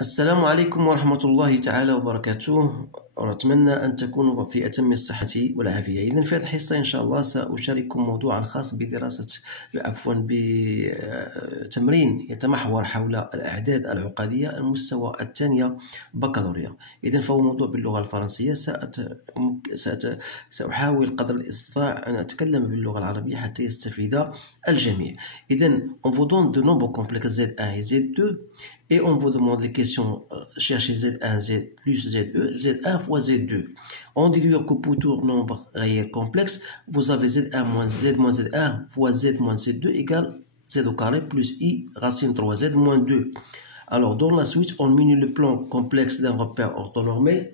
السلام عليكم ورحمة الله تعالى وبركاته. أتمنى أن تكونوا في أتم الصحة والعافية. إذن في هذه الحصة إن شاء الله سأشارككم موضوعا خاص بتمرين يتمحور حول الأعداد العقدية المستوى الثانية بكالوريا. إذن فهو موضوع باللغة الفرنسية. سأحاول قدر الاستطاع أن أتكلم باللغة العربية حتى يستفيد الجميع. إذن on vous donne de nombres complexes Z1 et Z2 et on vous demande les questions chercher Z1, Z plus Z2, Z1 fois Z2. On dit que pour tout nombre réel complexe, vous avez Z1 moins Z1 fois Z moins Z2 égale Z au carré plus I racine 3Z moins 2. Alors dans la suite, on minue le plan complexe d'un repère orthonormé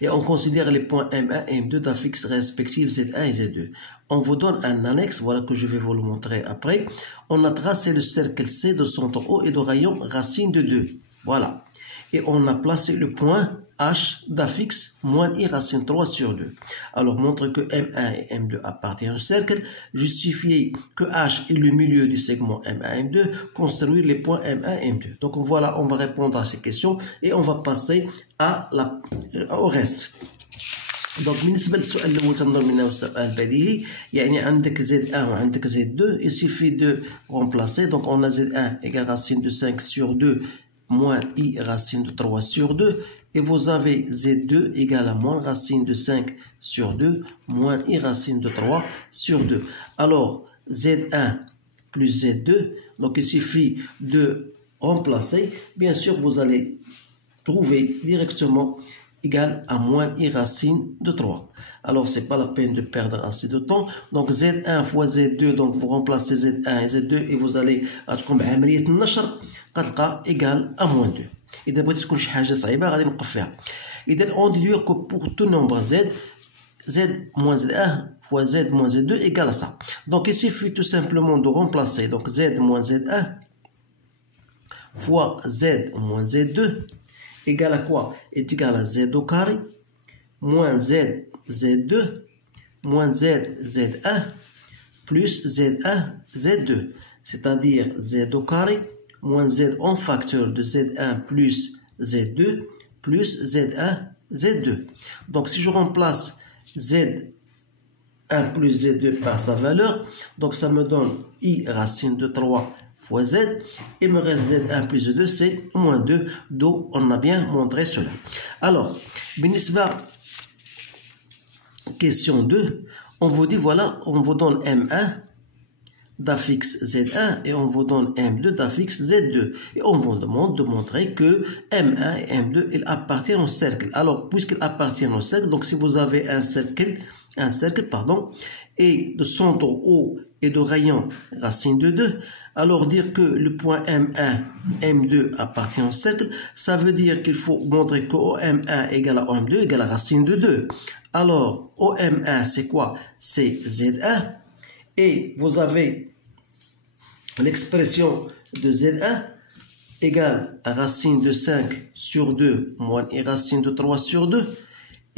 et on considère les points M1 et M2 d'affixes respectifs Z1 et Z2. On vous donne un annexe, voilà que je vais vous le montrer après. On a tracé le cercle C de centre O et de rayon racine de 2. Voilà. Et on a placé le point H d'affixe moins I racine 3 sur 2. Alors, montre que M1 et M2 appartiennent au cercle. Justifier que H est le milieu du segment M1 et M2. Construire les points M1 et M2. Donc, voilà, on va répondre à ces questions et on va passer au reste. Donc بالنسبة للسؤال الأول تنظر منه سؤال بديهي، يعني عندك Z1 وعندك Z2. Il suffit de remplacer. Donc on a Z1 égale racine de 5 sur 2 moins I racine de 3 sur 2. Et vous avez Z2 égale à moins racine de 5 sur 2 moins I racine de 3 sur 2. Alors Z1 plus Z2, donc il suffit de remplacer. Bien sûr, vous allez trouver directement égale à moins I racine de 3. Alors, c'est pas la peine de perdre assez de temps. Donc, Z1 fois Z2, donc vous remplacez Z1 et Z2 et vous allez تقوم بعملية النشر غتلقى égale à moins 2. إذا بغيتي تكون شي حاجة صعيبة غادي نوقف فيها. إذا on dit que pour tout nombre Z, Z moins Z1 fois Z moins Z2 égale à ça. Donc, il suffit tout simplement de remplacer donc Z moins Z1 fois Z moins Z2 égale à quoi? Est égal à Z au carré moins Z Z2 moins Z Z1 plus Z1 Z2, c'est-à-dire Z au carré moins Z en facteur de Z1 plus Z2 plus Z1 Z2. Donc si je remplace Z1 plus Z2 par sa valeur, donc ça me donne I racine de 3 fois Z, et me reste Z1 plus Z2, c'est moins 2, d'où on a bien montré cela. Alors, question 2, on vous dit, voilà, on vous donne M1 d'affixe Z1 et on vous donne M2 d'affixe Z2. Et on vous demande de montrer que M1 et M2, ils appartiennent au cercle. Alors, puisqu'ils appartiennent au cercle, donc si vous avez un cercle, et de centre O et de rayon racine de 2, alors dire que le point M1, M2 appartient au cercle, ça veut dire qu'il faut montrer que OM1 égale à OM2 égale à racine de 2. Alors, OM1, c'est quoi? C'est Z1. Et vous avez l'expression de Z1 égale à racine de 5 sur 2 moins I racine de 3 sur 2.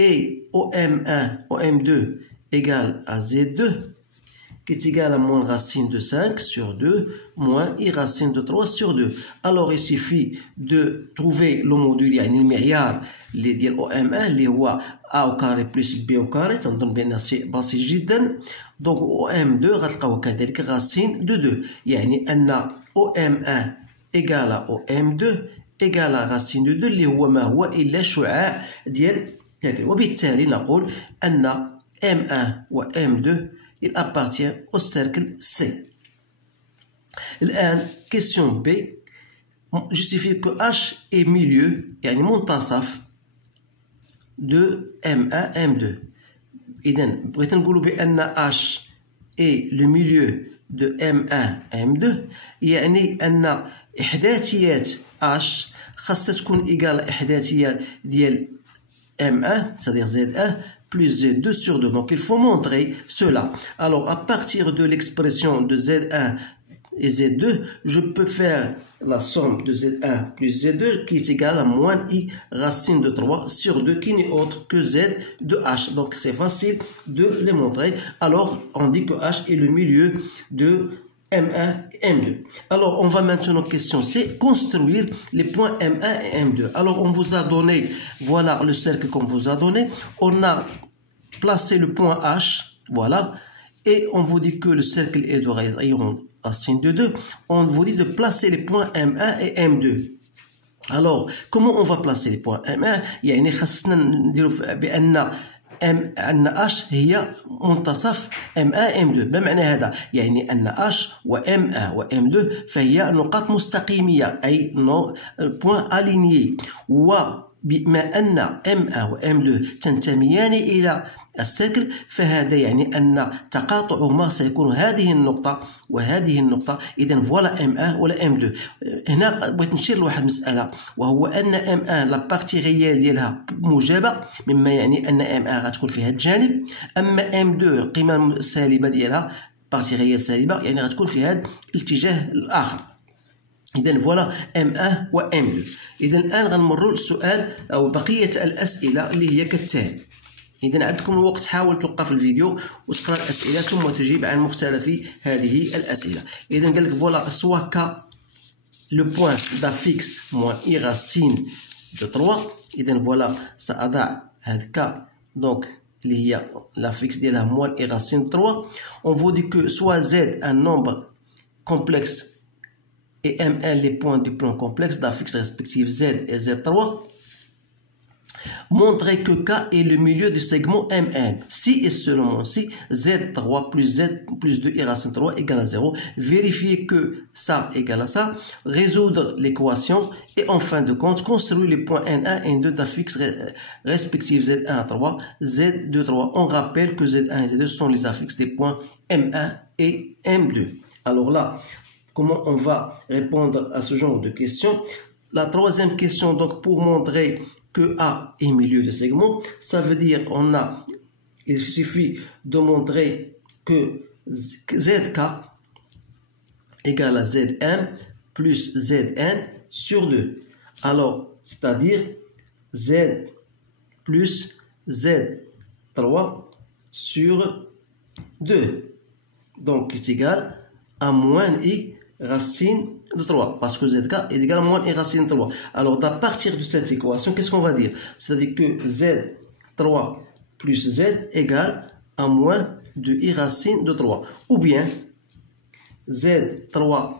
Et OM1, OM2 égale à Z2 qui est égal à moins racine de 5 sur 2 moins I racine de 3 sur 2. Alors il suffit de trouver le module يعني المعيار اللي ديال OM1 اللي هو A au carré plus B au carré. تنظن بأن شيء بسيط جدا. donc OM2 غتلقاو كذلك racine de 2 يعني أن OM1 égal à OM2 égal à racine de 2 اللي هو ما هو إلا شعاع ديال هذا. وبالتالي نقول أن M1 و M2 il appartient au cercle C. الآن question B, justifie que H est milieu يعني منتصف de M1 M2. إذا بغيت نقولوا بأن H est le milieu de M1 M2 يعني أن إحداثيات H خاصها تكون إيكال إحداثيات ديال M1 c'est-à-dire Z1 plus Z2 sur 2. Donc il faut montrer cela. Alors à partir de l'expression de Z1 et Z2, je peux faire la somme de Z1 plus Z2 qui est égale à moins I racine de 3 sur 2 qui n'est autre que Z de H. Donc c'est facile de les montrer. Alors on dit que H est le milieu de M1 et M2. Alors, on va maintenant, question C, construire les points M1 et M2. Alors, on vous a donné, voilà le cercle qu'on vous a donné. On a placé le point H, voilà. Et on vous dit que le cercle est de rayon racine de 2. On vous dit de placer les points M1 et M2. Alors, comment on va placer les points M1 يعني خاصنا نديرو بأن أن H هي منتصف M1 M2 بمعنى هذا يعني أن H و M1 و M2 فهي نقاط مستقيمية أي point aligné وبما أن M1 و M2 تنتميان إلى السيكل فهذا يعني أن تقاطعهما سيكون هذه النقطة وهذه النقطة. إذن فوالا M1 ولا M2. هنا بغيت نشير لواحد المسألة وهو أن M1 لا بارتي ريال ديالها موجبة مما يعني أن M1 غتكون في هذا الجانب، أما M2 القيمة السالبة ديالها بارتي ريال سالبة يعني غتكون في هذا الاتجاه الآخر. إذن فوالا M1 و M2. إذن الآن غنمروا للسؤال أو بقية الأسئلة اللي هي كالتالي. إذا عندكم الوقت حاول توقف الفيديو وتقرأ الأسئلة ثم تجيب عن مختلف هذه الأسئلة. إذا قال لك فوالا سوا ك لو بوان دا فيكس موان إي راسين دو 3. إذا فوالا سأضع هاد ك دونك اللي هي لا فيكس ديالها موان إي راسين دو 3. On vous dit que soit Z un nombre complexe et M1 les points du plan complexe da fixe respective Z et Z3. Montrez que K est le milieu du segment M1. Si et seulement si Z3 plus Z plus 2 i racine 3 égale à 0. Vérifiez que ça égale à ça. Résoudre l'équation. Et en fin de compte, construire les points N1 et N2 de la fixe respective Z1 3, Z2 3. On rappelle que Z1 et Z2 sont les affixes des points M1 et M2. Alors là, comment on va répondre à ce genre de questions? La troisième question, donc pour montrer que A est milieu de segment, ça veut dire il suffit de montrer que ZK égale à Zn plus Zn sur 2. Alors, c'est-à-dire Z plus Z3 sur 2. Donc, est égal à moins I racine de 3, parce que ZK est égal à moins I racine de 3. Alors, à partir de cette équation, qu'est-ce qu'on va dire? C'est-à-dire que Z3 plus Z égale à moins de I racine de 3. Ou bien, Z3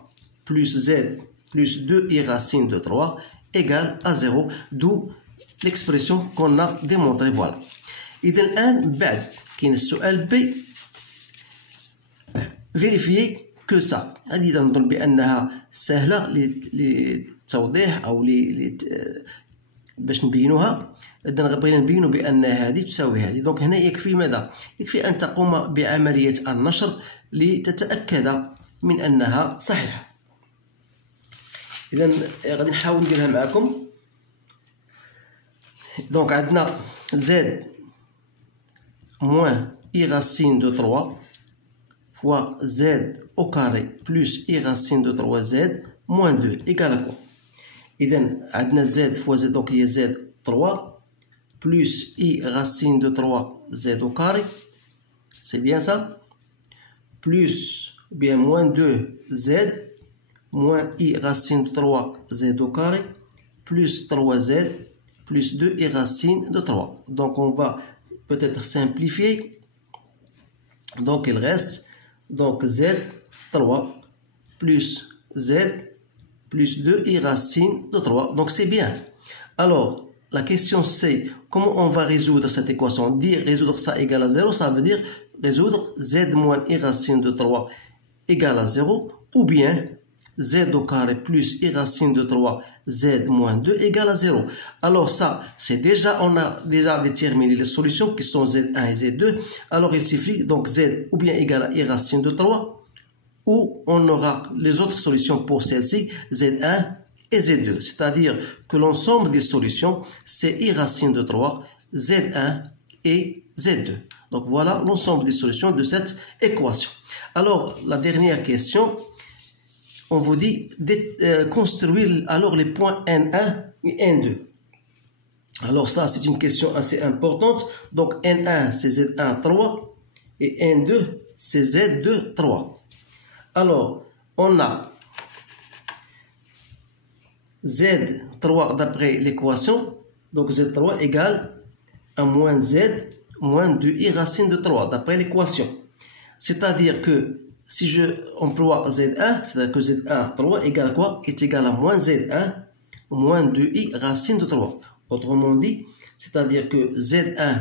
plus Z plus 2 I racine de 3 égale à 0, d'où l'expression qu'on a démontrée. Voilà. إذا الآن بعد كاين السؤال B. Vérifiez que ça. هذه نظن بأنها سهلة للتوضيح أو باش نبينوها. إذا بغينا نبينوا بأن هذه تساوي هذه. دونك هنا يكفي ماذا؟ يكفي أن تقوم بعملية النشر لتتأكد من أنها صحيحة. إذا غادي نحاول نديرها معكم. دونك عندنا Z moins I racine de 3 fois Z au carré plus I racine de 3Z moins 2 égale à quoi? إذا عندنا Z fois Z donc هي Z 3 plus I racine de 3 Z au carré, c'est bien ça, plus bien moins 2 Z moins I racine de 3 Z au carré plus 3Z plus 2 I racine de 3. Donc on va peut-être simplifier. Donc il reste donc Z3 plus Z plus 2 I racine de 3. Donc c'est bien. Alors la question c'est comment on va résoudre cette équation? Dire résoudre ça égale à 0, ça veut dire résoudre Z moins I racine de 3 égale à 0, ou bien Z au carré plus I racine de 3 Z moins 2 égale à 0. Alors ça, c'est déjà, on a déjà déterminé les solutions qui sont Z1 et Z2. Alors il suffit donc Z ou bien égal à I racine de 3, ou on aura les autres solutions pour celle-ci, Z1 et Z2. C'est-à-dire que l'ensemble des solutions, c'est I racine de 3, Z1 et Z2. Donc voilà l'ensemble des solutions de cette équation. Alors la dernière question, on vous dit de construire alors les points N1 et N2. Alors ça, c'est une question assez importante. Donc N1, c'est Z1 3 et N2, c'est Z2 3. Alors, on a Z3 d'après l'équation. Donc Z3 égale à moins Z moins 2i racine de 3 d'après l'équation. C'est-à-dire que si je emploie Z1, c'est-à-dire que Z1, 3 égale quoi? Est égal à moins Z1 moins 2i racine de 3. Autrement dit, c'est-à-dire que Z1,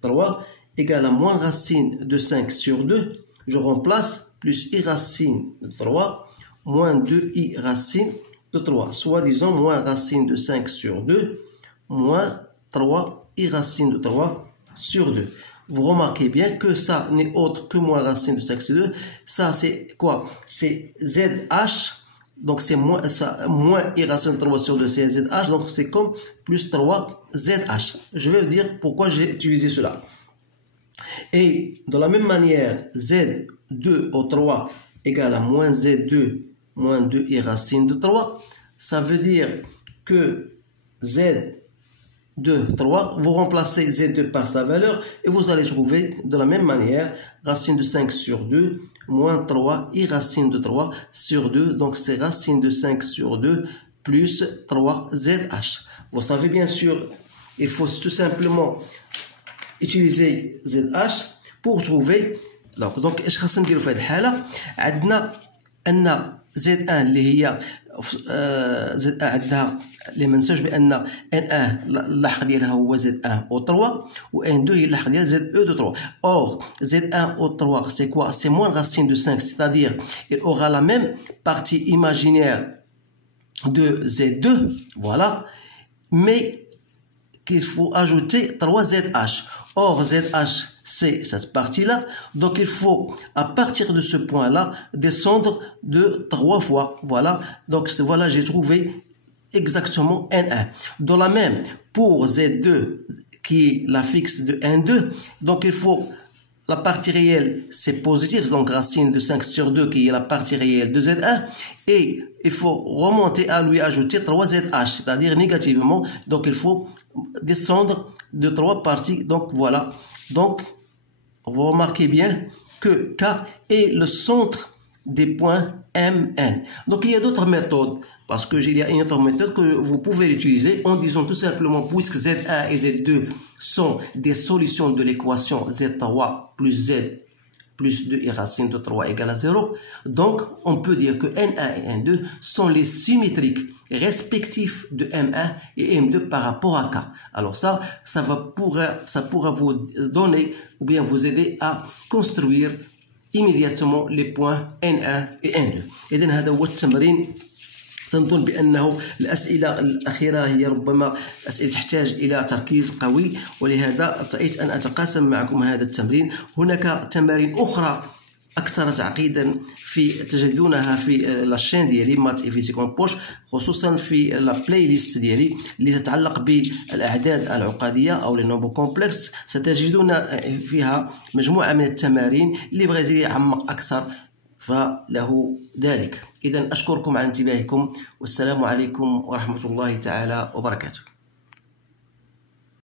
3 égale à moins racine de 5 sur 2. Je remplace plus i racine de 3 moins 2i racine de 3. Soit disons moins racine de 5 sur 2 moins 3i racine de 3 sur 2. Vous remarquez bien que ça n'est autre que moins racine de 5 sur 2. Ça, c'est quoi? C'est ZH. Donc, c'est moins i racine de 3 sur 2, c'est ZH. Donc, c'est comme plus 3 ZH. Je vais vous dire pourquoi j'ai utilisé cela. Et de la même manière, Z2 au 3 égale à moins Z2 moins 2i racine de 3. Ça veut dire que Z2, 3, vous remplacez Z2 par sa valeur et vous allez trouver de la même manière racine de 5 sur 2 moins 3 i racine de 3 sur 2. Donc c'est racine de 5 sur 2 plus 3 ZH. Vous savez bien sûr, il faut tout simplement utiliser ZH pour trouver. Donc ايش خاصنا نديرو في هذه الحاله؟ عندنا ان Z1 اللي هي Z1 عندها اللي ما ننساوش بان N1 اللاحق ديالها هو Z1 au 3 و N2 هي اللاحق ديالها ZE de 3. Or Z1 au 3 c'est quoi? C'est moins racine de 5, c'est-à-dire il aura la même partie imaginaire de Z2, voilà, mais qu'il faut ajouter 3 ZH. Or, ZH, c'est cette partie-là. Donc, il faut, à partir de ce point-là, descendre de 3 fois. Voilà. Donc, voilà, j'ai trouvé exactement N1. Dans la même, pour Z2, qui est la fixe de N2, donc il faut, la partie réelle, c'est positif, donc racine de 5 sur 2, qui est la partie réelle de Z1, et il faut remonter à lui ajouter 3 ZH, c'est-à-dire négativement, donc il faut descendre de 3 parties, donc voilà. Donc, vous remarquez bien que K est le centre des points MN. Donc, il y a d'autres méthodes, parce que il y a une autre méthode que vous pouvez utiliser en disant tout simplement, puisque Z1 et Z2 sont des solutions de l'équation Z3 plus Z plus 2i racine de 3 égale à 0. Donc, on peut dire que N1 et N2 sont les symétriques respectifs de M1 et M2 par rapport à K. Alors ça pourra vous donner ou bien vous aider à construire immédiatement les points N1 et N2. إذن هذا هو التمرين. تنظن بأنه الأسئلة الأخيرة هي ربما أسئلة تحتاج إلى تركيز قوي، ولهذا ارتأيت أن أتقاسم معكم هذا التمرين. هناك تمارين أخرى أكثر تعقيدا تجدونها في لاشين ديالي مات اي فيزيك اون بوش، خصوصا في لا بلاي ليست ديالي اللي تتعلق بالأعداد العقدية أو لي نومبر كومبلكس. ستجدون فيها مجموعة من التمارين اللي بغى يعمق أكثر فله ذلك. إذن أشكركم على انتباهكم، والسلام عليكم ورحمة الله تعالى وبركاته.